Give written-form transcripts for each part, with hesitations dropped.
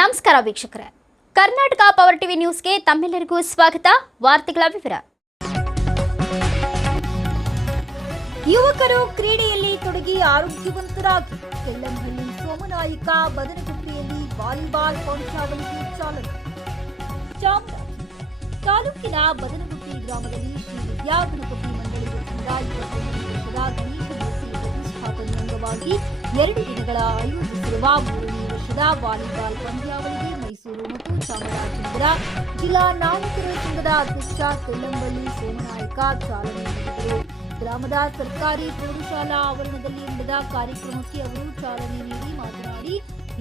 ನಮಸ್ಕಾರ ವೀಕ್ಷಕರೇ, Karnataka power TV ನ್ಯೂಸ್ಗೆ ತಮ್ಮೆಲ್ಲರಿಗೂ ಸ್ವಾಗತ. ವಾರ್ತೆಗಳ ವಿವರ. ಯುವಕರು ಕ್ರೀಡೆಯಲ್ಲಿ ತೊಡಗಿ ಆರೋಗ್ಯವಂತರಾಗಿ ಕೆಲ್ಲಂಹಳ್ಳಿ ಸೋಮನಾಯಿಕ ಬದನಗುಪ್ಪೆಯಲ್ಲಿ ವಾಲಿಬಾಲ್ ಪಂದ್ಯಾವಳಿಗೆ ಚಾಲನೆ. ತಾಲೂಕಿನ ಬದನಗುಪ್ಪೆ ಗ್ರಾಮದಲ್ಲಿ ಶ್ರೀ ವಿದ್ಯಾಗಣಪತಿ ಮಂಡಳಿ ವತಿಯಿಂದ 25 ವರ್ಷದ ಗಣೇಶ ಮೂರ್ತಿ ಪ್ರತಿಷ್ಠಾಪನೆ ಅಂಗವಾಗಿ 2 ದಿನಗಳ ಆಯೋಜಿಸಿರುವ 3ನೇ ವರ್ಷದ ವಾಲಿಬಾಲ್ ಪಂದ್ಯಾವಳಿಗೆ ಮೈಸೂರು ಮತ್ತು ಚಾಮರಾಜನಗರ ಜಿಲ್ಲಾ ನಾಯಕರ ಸಂಘದ ಅಧ್ಯಕ್ಷ ಕೆಲ್ಲಂಹಳ್ಳಿ ಸೋಮನಾಯಿಕ ಚಾಲನೆ ನೀಡಿದರು. ಗ್ರಾಮದ ಸರ್ಕಾರಿ ಪ್ರೌಢಶಾಲಾ ಆವರಣದಲ್ಲಿ ನಡೆದ ಕಾರ್ಯಕ್ರಮಕ್ಕೆ ಅವರು ಚಾಲನೆ ನೀಡಿ ಮಾತನಾಡಿ,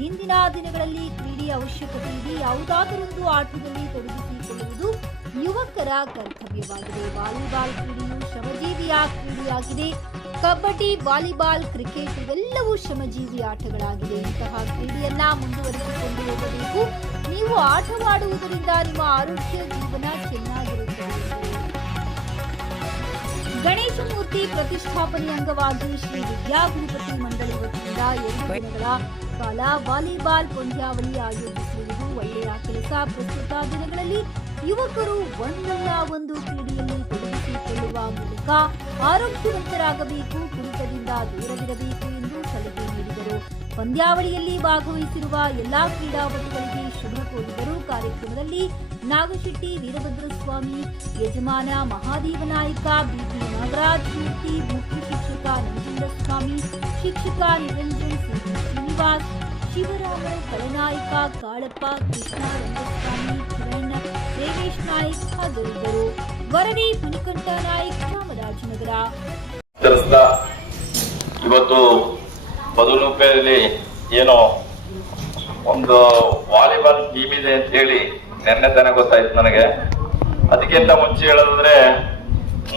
ಇಂದಿನ ದಿನಗಳಲ್ಲಿ ಕ್ರೀಡೆಯ ಅವಶ್ಯಕತೆ ಇದೆ. ಯಾವುದಾದರೊಂದು ಆಟದಲ್ಲಿ ತೊಡಗಿಸಿಕೊಳ್ಳುವುದು ಯುವಕರ ಕರ್ತವ್ಯವಾಗಿದೆ. ವಾಲಿಬಾಲ್ ಕ್ರೀಡೆಯು ಶ್ರಮಜೀವಿಯ ಕ್ರೀಡೆಯಾಗಿದೆ. ಕಬಡ್ಡಿ, ವಾಲಿಬಾಲ್, ಕ್ರಿಕೆಟ್ ಇವೆಲ್ಲವೂ ಶ್ರಮಜೀವಿ ಆಟಗಳಾಗಿದೆ. ಇಂತಹ ಕ್ರೀಡೆಯನ್ನ ಮುಂದುವರಿಸಿಕೊಂಡು ಹೋಗಬೇಕು. ನೀವು ಆಟವಾಡುವುದರಿಂದ ನಿಮ್ಮ ಆರೋಗ್ಯ ಜೀವನ ಚೆನ್ನಾಗಿರುತ್ತದೆ. ಗಣೇಶ ಮೂರ್ತಿ ಪ್ರತಿಷ್ಠಾಪನೆ ಅಂಗವಾಗಿ ಶ್ರೀ ವಿದ್ಯಾಗಣಪತಿ ಮಂಡಳಿ ವತಿಯಿಂದ 2 ದಿನಗಳ ಕಾಲ ವಾಲಿಬಾಲ್ ಪಂದ್ಯಾವಳಿ ಆಯೋಜಿಸಿರುವುದು ಒಳ್ಳೆಯ ಕೆಲಸ. ಪ್ರಸ್ತುತ ದಿನಗಳಲ್ಲಿ ಯುವಕರು ಒಂದಲ್ಲ ಒಂದು ಕ್ರೀಡೆಯಲ್ಲಿ ತೊಡಗಿಸಿಕೊಳ್ಳುವ ಮೂಲಕ ಆರೋಗ್ಯವಂತರಾಗಬೇಕು, ಕುಡಿತದಿಂದ ದೂರವಿರಬೇಕು ಎಂದು ಸಲಹೆ ನೀಡಿದರು. ಪಂದ್ಯಾವಳಿಯಲ್ಲಿ ಭಾಗವಹಿಸಿರುವ ಎಲ್ಲಾ ಕ್ರೀಡಾಪಟುಗಳಿಗೆ ಶುಭ ಕೋರಿದರು. ಕಾರ್ಯಕ್ರಮದಲ್ಲಿ ನಾಗಶೆಟ್ಟಿ ವೀರಭದ್ರಸ್ವಾಮಿ, ಯಜಮಾನ ಮಹಾದೇವನಾಯಕ, ಬಿಪಿ ನಾಗರಾಜ್ ಮೂರ್ತಿ, ಮುಖ್ಯ ಶಿಕ್ಷಕ ನಂಜುಂಡಸ್ವಾಮಿ, ಶಿಕ್ಷಕ ನಿರಂಜನ್ ಶ್ರೀನಿವಾಸ್, ಶಿವರಾಮ ಕಳನಾಯಕ, ಕಾಳಪ್ಪ, ಕೃಷ್ಣ ರಂಗಸ್ವಾಮಿ, ಕಿರಣ್, ದೇವೇಶ್ ನಾಯ್ಕ್ ಹಾಜರಿದ್ದರು. ವರದಿ ಮಣಿಕಂಠ ನಾಯ್ಕ್, ಚಾಮರಾಜನಗರ. ಇವತ್ತು ಬದನಗುಪ್ಪೆಯಲ್ಲಿ ಏನೋ ಒಂದು ವಾಲಿಬಾಲ್ ಟೀಮ್ ಇದೆ ಅಂತ ಹೇಳಿ ನೆನ್ನೆ ತಾನೇ ಗೊತ್ತಾಯ್ತು ನನಗೆ. ಅದಕ್ಕಿಂತ ಮುಂಚೆ ಹೇಳೋದಾದ್ರೆ,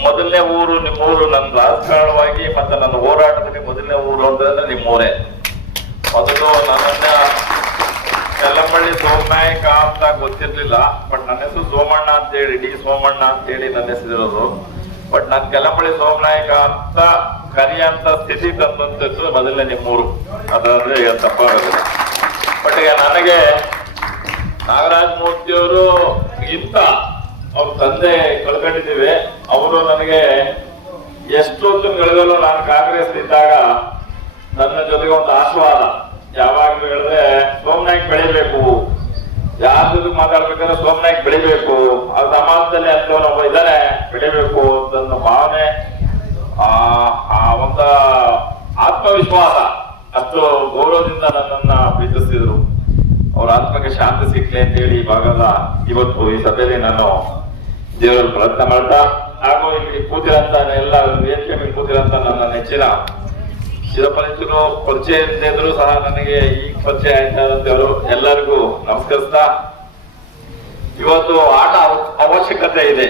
ಮೊದಲನೇ ಊರು ನಿಮ್ಮೂರು. ನನ್ನ ರಾಜಕಾರಣವಾಗಿ ಮತ್ತೆ ನನ್ನ ಹೋರಾಟದಲ್ಲಿ ಮೊದಲನೇ ಊರು ಅಂತಂದ್ರೆ ನಿಮ್ಮೂರೇ. ಮೊದಲು ನನ್ನನ್ನ ಕೆಲ್ಲಂಹಳ್ಳಿ ಸೋಮನಾಯಕ ಅಂತ ಗೊತ್ತಿರ್ಲಿಲ್ಲ, ಬಟ್ ನನ್ನ ಹೆಸರು ಸೋಮಣ್ಣ ಅಂತ ಹೇಳಿ, ಡಿ ಸೋಮಣ್ಣ ಅಂತ ಹೇಳಿ ನನ್ನ ಹೆಸರಿರೋದು. ಬಟ್ ನಾನು ಕೆಲ್ಲಂಹಳ್ಳಿ ಸೋಮನಾಯಕ ಅಂತ ಕರಿಯಂತ ಸ್ಥಿತಿ ತಂದಂತದ್ದು ಮೊದಲನೇ ನಿಮ್ಮೂರು. ಅದಾದ್ರೆ ತಪ್ಪಾಗೋದಿಲ್ಲ. ಬಟ್ ಈಗ ನನಗೆ ನಾಗರಾಜ್ ಮೂರ್ತಿಯವರು ಇಂತ ಅವ್ರ ತಂದೆ ಕಳ್ಕೊಂಡಿದ್ದೀವಿ. ಅವರು ನನಗೆ ಎಷ್ಟು ಹೊತ್ತು ಗಳಿಗಲು ನಾನು ಕಾಂಗ್ರೆಸ್ ಇದ್ದಾಗ ನನ್ನ ಜೊತೆಗೆ ಒಂದು ಆಶೀರ್ವಾದ ಯಾವಾಗ್ಲೂ ಹೇಳಿದ್ರೆ, ಸೋಮನಾಯ್ಕ ಬೆಳಿಬೇಕು, ಯಾರ ಜೊತೆ ಮಾತಾಡ್ಬೇಕಾದ್ರೆ ಸೋಮನಾಯ್ಕ ಬೆಳಿಬೇಕು, ಆ ಸಮಾಜದಲ್ಲಿ ಅಂತವನೊಬ್ಬ ಇದ್ದಾನೆ, ಬೆಳಿಬೇಕು ಅಂತ ಭಾವನೆ, ಆ ಒಂದು ಆತ್ಮವಿಶ್ವಾಸ, ಅಷ್ಟು ಗೌರವದಿಂದ ನನ್ನನ್ನ ಪ್ರೀತಿಸ್ತಿದ್ರು. ಅವ್ರ ಆತ್ಮಕ್ಕೆ ಶಾಂತಿ ಸಿಗ್ಲಿ ಅಂತ ಹೇಳಿ ಇವಾಗಲ್ಲ ಇವತ್ತು ಈ ಸಭೆಯಲ್ಲಿ ನಾನು ದೇವರ ಪ್ರಾರ್ಥನೆ ಮಾಡ್ತಾ, ಹಾಗೂ ಇಲ್ಲಿ ಕೂತಿರಂತ ಎಲ್ಲ ವೇದಿಕೆ ಮೇಲೆ ಕೂತಿರಂತ ನನ್ನ ನೆಚ್ಚಿನ ಚಿರಪರಿಚಿತರು, ಪರಿಚಯ ಇದ್ರೂ ಸಹ ನನಗೆ ಈಗ ಪರಿಚಯ ಆಯ್ತಾರಂತವರು ಎಲ್ಲರಿಗೂ ನಮಸ್ಕರಿಸ್ತಾ, ಇವತ್ತು ಆಟ ಅವಶ್ಯಕತೆ ಇದೆ.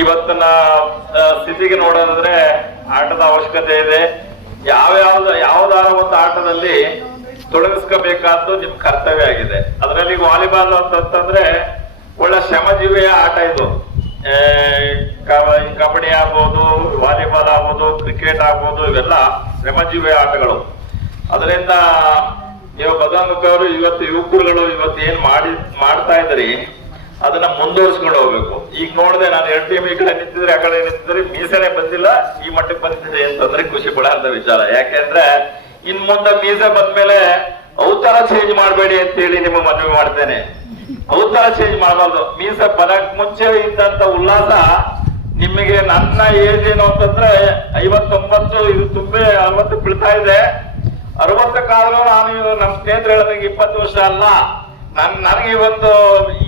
ಇವತ್ತಿನ ಸ್ಥಿತಿಗೆ ನೋಡೋದಾದ್ರೆ ಆಟದ ಅವಶ್ಯಕತೆ ಇದೆ. ಯಾವ್ದಾರ ಒಂದು ಆಟದಲ್ಲಿ ತೊಡಗಿಸ್ಕೋಬೇಕಾದ್ದು ನಿಮ್ ಕರ್ತವ್ಯ ಆಗಿದೆ. ಅದರಲ್ಲಿ ವಾಲಿಬಾಲ್ ಅಂತಂದ್ರೆ ಒಳ್ಳೆ ಶ್ರಮಜೀವಿಯ ಆಟ ಇದು. ಕಬಡ್ಡಿ ಆಗ್ಬೋದು, ವಾಲಿಬಾಲ್ ಆಗ್ಬೋದು, ಕ್ರಿಕೆಟ್ ಆಗ್ಬೋದು, ಇವೆಲ್ಲ ಶ್ರಮಜೀವಿಯ ಆಟಗಳು. ಅದರಿಂದ ನೀವು ಬದನಗುಪ್ಪೆಯವರು ಇವತ್ತು ಯುವಕರುಗಳು ಇವತ್ತು ಏನ್ ಮಾಡ್ತಾ ಇದ್ರಿ ಅದನ್ನ ಮುಂದುವರಿಸ್ಕೊಂಡು ಹೋಗ್ಬೇಕು. ಈಗ ನೋಡಿದೆ, ನಾನು 2 ಟೀಮ್ ಈ ಕಡೆ ನಿಂತಿದ್ರೆ, ಆ ಕಡೆ ನಿಂತಿದ್ರೆ, ಮೀಸನೆ ಬಂದಿಲ್ಲ, ಈ ಮಟ್ಟಕ್ಕೆ ಬಂದಿದೆ ಅಂತಂದ್ರೆ ಖುಷಿ ಪಡಾರ್ದ ವಿಚಾರ. ಯಾಕೆಂದ್ರೆ ಇನ್ ಮುಂದೆ ಮೀಸೆ ಬಂದ್ಮೇಲೆ ಅವತಾರ ಚೇಂಜ್ ಮಾಡಬೇಡಿ ಅಂತ ಹೇಳಿ ನಿಮಗೆ ಮನವಿ ಮಾಡ್ತೇನೆ. ಅವತಾರ ಚೇಂಜ್ ಮಾಡಬಾರ್ದು. ಮೀಸೆ ಬರಕ್ ಮುಂಚೆ ಇದ್ದಂತ ಉಲ್ಲಾಸ ನಿಮಗೆ, ನನ್ನ ಏಜ್ ಏನು ಅಂತಂದ್ರೆ 59, ಇದು ತುಂಬೆ 60 ಬೀಳ್ತಾ ಇದೆ. 60 ಕಾಲೂ ನಾನು ನಮ್ಮ ಸ್ನೇಹಿತರು ಹೇಳಿದಂಗೆ 20 ವರ್ಷ ಅಲ್ಲ, ನನಗೆ ಒಂದು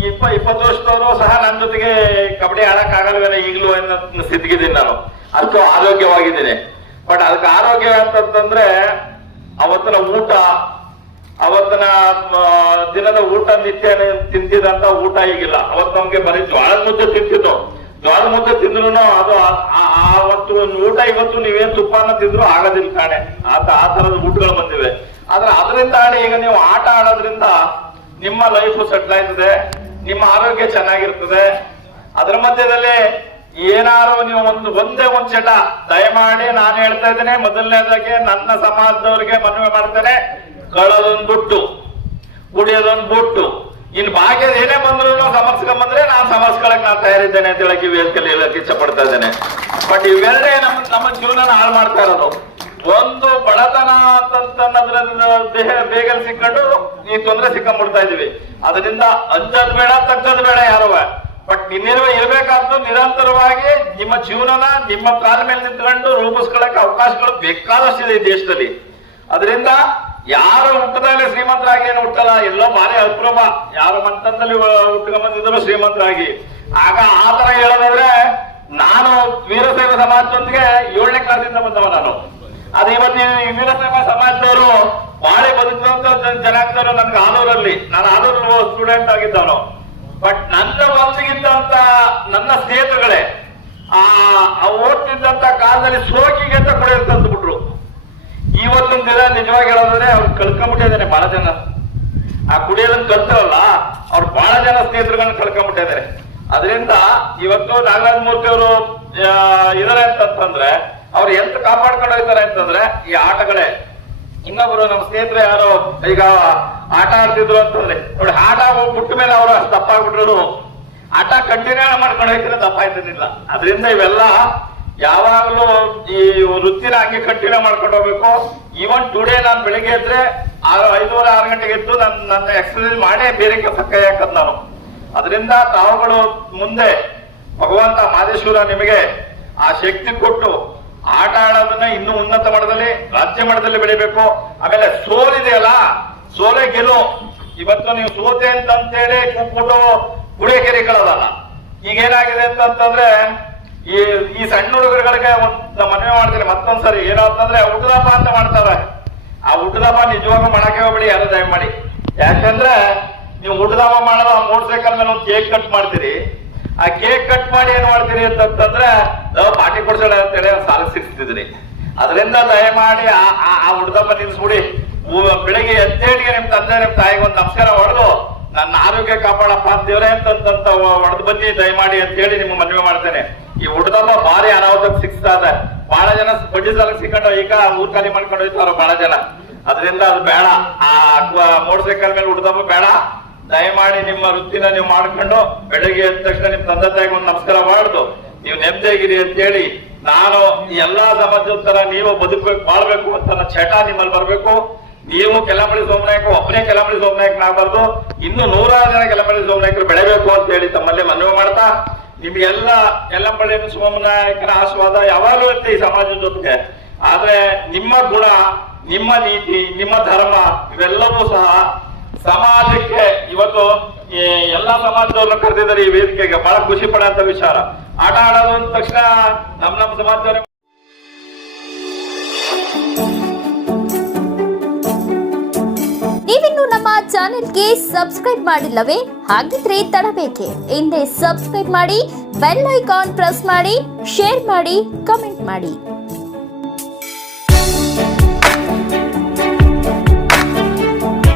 20 ವರ್ಷದವರು ಸಹ ನನ್ನ ಜೊತೆಗೆ ಕಬಡ್ಡಿ ಆಡಕ್ ಆಗಲ್ವೇನೆ ಈಗಲೂ ಅನ್ನೋ ಸ್ಥಿತಿಗಿದ್ದೀನಿ ನಾನು. ಅಷ್ಟು ಆರೋಗ್ಯವಾಗಿದ್ದೀನಿ. ಬಟ್ ಅದಕ್ಕೆ ಆರೋಗ್ಯ ಅಂತಂದ್ರೆ ಅವತ್ತಿನ ಊಟ, ಅವತ್ತಿನ ದಿನದ ಊಟ, ನಿತ್ಯ ತಿಂತಿದಂತ ಊಟ ಈಗಿಲ್ಲ. ಅವತ್ತು ನಮ್ಗೆ ಬರೀ ಜ್ವಾಳದ ಮುದ್ದೆ ತಿಂತಿದ್ದು. ಜ್ವಾಳದ ಮುದ್ದೆ ತಿಂದ್ರು ಅದು ಅವತ್ತು ಊಟ ಇವತ್ತು ನೀವೇನ್ ತುಪ್ಪನ ತಿಂದ್ರು ಆಗೋದಿಲ್ಲ ತಾನೆ. ಆ ತರದ ಊಟಗಳು ಬಂದಿವೆ. ಆದ್ರೆ ಅದರಿಂದ ಈಗ ನೀವು ಆಟ ಆಡೋದ್ರಿಂದ ನಿಮ್ಮ ಲೈಫ್ ಸೆಟ್ಲ್ ಆಯ್ತದೆ, ನಿಮ್ಮ ಆರೋಗ್ಯ ಚೆನ್ನಾಗಿರ್ತದೆ. ಅದ್ರ ಮಧ್ಯದಲ್ಲಿ ಏನಾರು ನೀವು ಒಂದೇ ಒಂದ್ ಚಟ ದಯಮಾಡಿ ನಾನು ಹೇಳ್ತಾ ಇದ್ದೇನೆ. ಮೊದಲನೇದಾಗಿ ನನ್ನ ಸಮಾಜದವರಿಗೆ ಮನವಿ ಮಾಡ್ತೇನೆ, ಕಳ್ಳದೊಂದು ಬಿಟ್ಟು ಕುಡಿಯೋದೊಂದು ಬಿಟ್ಟು ಇನ್ ಭಾಗ್ಯದ ಏನೇ ಬಂದ್ರು ಸಮರ್ಸ್ಕೊಂಬಂದ್ರೆ ನಾನು ಸಮರ್ಸ್ಕೊಳಕ್ ನಾನು ತಯಾರಿದ್ದೇನೆ ಅಂತ ಹೇಳಕ್ ಈ ವೇದಿಕೆಯಲ್ಲಿ ಹೇಳಕ್ ಇಚ್ಛೆ ಪಡ್ತಾ ಇದ್ದೇನೆ. ಬಟ್ ಇವೆರಡೇ ನಮ್ಮ ಜೀವನ ಹಾಳು ಮಾಡ್ತಾ ಇರೋದು. ಒಂದು ಬಡತನ ಅಂತನ್ನೋದ್ರಿಂದ ಬೇಗ ಸಿಕ್ಕೊಂಡು ಈ ತೊಂದರೆ ಸಿಕ್ಕೊಂಡ್ಬಿಡ್ತಾ ಇದೀವಿ. ಅದರಿಂದ ಅಂಜದ್ ಬೇಡ ತಗ್ಗದ್ ಬೇಡ ಯಾರುವ. ಬಟ್ ಇರ್ಬೇಕಾದ್ದು ನಿರಂತರವಾಗಿ ನಿಮ್ಮ ಜೀವನನ ನಿಮ್ಮ ಕಾಲ ಮೇಲೆ ನಿಂತ್ಕೊಂಡು ರೂಪಿಸ್ಕೊಳಕ್ಕೆ ಅವಕಾಶಗಳು ಬೇಕಾದಷ್ಟಿದೆ ಈ ದೇಶದಲ್ಲಿ. ಅದರಿಂದ ಯಾರು ಹುಟ್ಟದಲ್ಲಿ ಶ್ರೀಮಂತರಾಗಿ ಏನು ಹುಟ್ಟಲ್ಲ, ಎಲ್ಲೋ ಭಾರಿ ಅಪರೂಪ ಯಾರು ಮಂತ್ರದಲ್ಲಿ ಹುಟ್ಕೊಂಡ್ಬಂದಿದ್ರು ಶ್ರೀಮಂತರಾಗಿ. ಆಗ ಆತರ ಹೇಳೋದಾದ್ರೆ ನಾನು ವೀರಶೈವ ಸಮಾಜದೊಂದಿಗೆ 7ನೇ ಕ್ಲಾಸಿಂದ ಬಂದವ ನಾನು. ಅದು ಇವತ್ತು ವೀರಶೈವ ಸಮಾಜದವರು ಬಾಳೆ ಬದುಕುವಂತ ಜನಾಂಗದವರು ನನ್ಗೆ ಆಲೂರಲ್ಲಿ, ನಾನು ಆಲೂರು ಸ್ಟೂಡೆಂಟ್ ಆಗಿದ್ದವನು. ಬಟ್ ನನ್ನ ಒಂದಿಗಿದ್ದಂತ ನನ್ನ ಸ್ನೇಹಿತರುಗಳೇ ಓದ್ತಿದ್ದಂತ ಕಾಲದಲ್ಲಿ ಸೋಕಿಗೆ ಅಂತ ಕುಡಿಯೋದು ತಂದ್ಬಿಟ್ರು. ಇವತ್ತೊಂದು ದಿನ ನಿಜವಾಗಿ ಹೇಳೋದಾದ್ರೆ ಅವ್ರು ಕಳ್ಕೊಂಡ್ಬಿಟ್ಟಿದ್ದಾರೆ ಬಹಳ ಜನ. ಆ ಕುಡಿಯೋದನ್ನ ಕಲ್ತಾರಲ್ಲ ಅವ್ರು ಬಹಳ ಜನ ಸ್ನೇಹಿತರುಗಳನ್ನ ಕಳ್ಕೊಂಡ್ಬಿಟ್ಟಿದ್ದಾರೆ. ಅದರಿಂದ ಇವತ್ತು ನಾಗರಾಜ ಮೂರ್ತಿ ಅವರು ಇದಾರೆ ಅಂತಂದ್ರೆ ಅವ್ರು ಎಂತ ಕಾಪಾಡ್ಕೊಂಡು ಹೋಗ್ತಾರೆ ಅಂತಂದ್ರೆ ಈ ಆಟಗಳೇ. ಇನ್ನೊಬ್ರು ನಮ್ಮ ಸ್ನೇಹಿತರು ಯಾರೋ ಈಗ ಆಟ ಆಡ್ತಿದ್ರು ಅಂತಂದ್ರೆ ನೋಡಿ, ಆಟ ಬಿಟ್ಟ ಮೇಲೆ ಅವರು ಅಷ್ಟು ತಪ್ಪಾಗ್ಬಿಟ್ರು. ಆಟ ಕಂಟಿನ್ಯೂ ಮಾಡ್ಕೊಂಡು ಹೋಗ್ತಾರೆ, ತಪ್ಪಾಯ್ತಿರ್ಲಿಲ್ಲ. ಅದರಿಂದ ಇವೆಲ್ಲ ಯಾವಾಗಲೂ ಈ ವೃತ್ತಿನ ಹಂಗೆ ಕಂಟಿನ್ಯೂ ಮಾಡ್ಕೊಂಡು ಹೋಗ್ಬೇಕು. ಈವನ್ ಟುಡೇ ನಾನು ಬೆಳಿಗ್ಗೆ ಎದ್ರೆ 5:30 6 ಗಂಟೆಗೆ ಎದ್ದು ನನ್ನ ಎಕ್ಸರ್ಸೈಸ್ ಮಾಡೇ ಬೇರೆ ಕೆಲಸ ಕೈ ಹಾಕದ್ ನಾನು. ಅದರಿಂದ ತಾವುಗಳು ಮುಂದೆ ಭಗವಂತ ಮಾದೇಶ್ವರ ನಿಮಗೆ ಆ ಶಕ್ತಿ ಕೊಟ್ಟು ಆಟ ಆಡೋದನ್ನ ಇನ್ನೂ ಉನ್ನತ ಮಟ್ಟದಲ್ಲಿ ರಾಜ್ಯ ಮಟ್ಟದಲ್ಲಿ ಬೆಳಿಬೇಕು. ಆಮೇಲೆ ಸೋಲಿದೆಯಲ್ಲ, ಸೋಲೆ ಗೆಲು. ಇವತ್ತು ನೀವು ಸೋತೆ ಅಂತೇಳಿ ಕೂತ್ಬಿಟ್ಟು ಕುಡಿಯಕೆರಿಕೊಳ್ಳೋದಲ್ಲ. ಈಗೇನಾಗಿದೆ ಅಂತಂದ್ರೆ ಈ ಸಣ್ಣ ಹುಡುಗರುಗಳಿಗೆ ಒಂದು ಮನವಿ ಮಾಡ್ತೀನಿ ಮತ್ತೊಂದ್ಸರಿ, ಏನೋ ಅಂತಂದ್ರೆ ಹುಟ್ಟದಪ್ಪ ಅಂತ ಮಾಡ್ತಾರೆ. ಆ ಹುಟ್ಟದಪ್ಪ ನಿಜವಾಗೂ ಮಾಡಕ್ಕೆ ಹೋಗ್ಬೇಡಿ ಯಾರು ದಯಮಾಡಿ. ಯಾಕಂದ್ರೆ ನೀವು ಹುಟ್ಟದಪ್ಪ ಮಾಡೋದು ಆ ಮೋಟರ್ ಸೈಕಲ್ ಮೇಲೆ ಒಂದು ಕೇಕ್ ಕಟ್ ಮಾಡ್ತೀರಿ. ಆ ಕೇಕ್ ಕಟ್ ಮಾಡಿ ಏನ್ ಮಾಡ್ತೀರಿ ಅಂತಂದ್ರೆ ಪಾರ್ಟಿ ಕೊಡ್ಸೋಣ ಅಂತೇಳಿ ಸಾಲ ಸಿಕ್ತಿದ್ರಿ. ಅದರಿಂದ ದಯಮಾಡಿ ಆ ಹುಟ್ಟದಪ್ಪ ನಿಲ್ಸ್ಬಿಡಿ. ಬೆಳಿಗ್ಗೆ ಎದ್ದೇಳಿಗೆ ನಿಮ್ ತಂದೆ ನಿಮ್ ತಾಯಿಗೆ ಒಂದು ನಮಸ್ಕಾರ ಹೊಡೆದು ನನ್ನ ಆರೋಗ್ಯ ಕಾಪಾಡಪ್ಪ ದೇವ್ರೆ ಅಂತ ಹೊಡೆದು ಬನ್ನಿ ದಯಮಾಡಿ ಅಂತ ಹೇಳಿ ನಿಮ್ಮ ಮನವಿ ಮಾಡ್ತೇನೆ. ಈ ಹುಟ್ಟದಪ್ಪ ಭಾರಿ ಅನಾಹುತಕ್ಕೆ ಸಿಕ್ಸ್ತಾ ಇದೆ. ಬಹಳ ಜನ ಬಡ್ಡಿ ಸಾಲಕ್ಕೆ ಸಿಕ್ಕೊಂಡು ಈಗ ಊರ್ ಖಾಲಿ ಮಾಡ್ಕೊಂಡು ಹೋಯ್ತಾರ ಬಹಳ ಜನ. ಅದರಿಂದ ಅದು ಬೇಡ. ಆ ಮೋಟರ್ ಸೈಕಲ್ ಮೇಲೆ ಹುಟ್ಟದಪ್ಪ ಬೇಡ. ದಯಮಾಡಿ ನಿಮ್ಮ ವೃತ್ತಿನ ನೀವು ಮಾಡ್ಕೊಂಡು ಬೆಳಿಗ್ಗೆ ಎದ್ದ ತಕ್ಷಣ ನಿಮ್ ತಂದೆ ತಾಯಿಗೆ ಒಂದು ನಮಸ್ಕಾರ ಮಾಡುದು ನೀವು ನೆಮ್ಮದಿಯಾಗಿರಿ ಅಂತ ಹೇಳಿ, ನಾನು ಎಲ್ಲಾ ಸಮಾಜದ ತರ ನೀವು ಬದುಕಬೇಕು ಬಾಳ್ಬೇಕು ಅಂತ ಚಟ ನಿಮ್ಮಲ್ಲಿ ಬರ್ಬೇಕು. ನೀವು ಕೆಲಮಡಿ ಸೋಮನಾಯಕ ಒಬ್ಬನೇ ಕೆಲಮಡಿ ಸೋಮನಾಯಕನಾಗಬಾರ್ದು, ಇನ್ನು 100 ಜನ ಕೆಲಮಡಿ ಸೋಮನಾಯಕರು ಬೆಳೆಬೇಕು ಅಂತ ಹೇಳಿ ತಮ್ಮಲ್ಲಿ ಮನವಿ ಮಾಡ್ತಾ, ನಿಮ್ಗೆಲ್ಲ ಎಲ್ಲಂಬಳ್ಳಿ ಸೋಮನಾಯಕನ ಆಶೀರ್ವಾದ ಯಾವಾಗಲೂ ಇರುತ್ತೆ ಈ ಸಮಾಜದ ಜೊತೆಗೆ. ಆದ್ರೆ ನಿಮ್ಮ ಗುಣ, ನಿಮ್ಮ ನೀತಿ, ನಿಮ್ಮ ಧರ್ಮ ಇವೆಲ್ಲವೂ ಸಹ ಸಮಾಜಕ್ಕೆ ಇವತ್ತು ಎಲ್ಲಾ ಸಮಾಜದವ್ರನ್ನ ಕರೆದಿದ್ದಾರೆ ಈ ವೇದಿಕೆಗೆ. ಬಹಳ ಖುಷಿ ಪಡುವಂತ ವಿಚಾರ. ಆಟ ಆಡೋದು ಅಂದ ತಕ್ಷಣ ನಮ್ಮ ಸಮಾಜದವರೇ. ನೀವಿನ್ನು ನಮ್ಮ ಚಾನೆಲ್ಗೆ ಸಬ್ಸ್ಕ್ರೈಬ್ ಮಾಡಿಲ್ಲವೇ? ಹಾಗಿದ್ರೆ ತಡಬೇಕೆ? ಹಿಂದೆ ಸಬ್ಸ್ಕ್ರೈಬ್ ಮಾಡಿ, ಬೆಲ್ ಐಕಾನ್ ಪ್ರೆಸ್ ಮಾಡಿ, ಶೇರ್ ಮಾಡಿ, ಕಮೆಂಟ್ ಮಾಡಿ.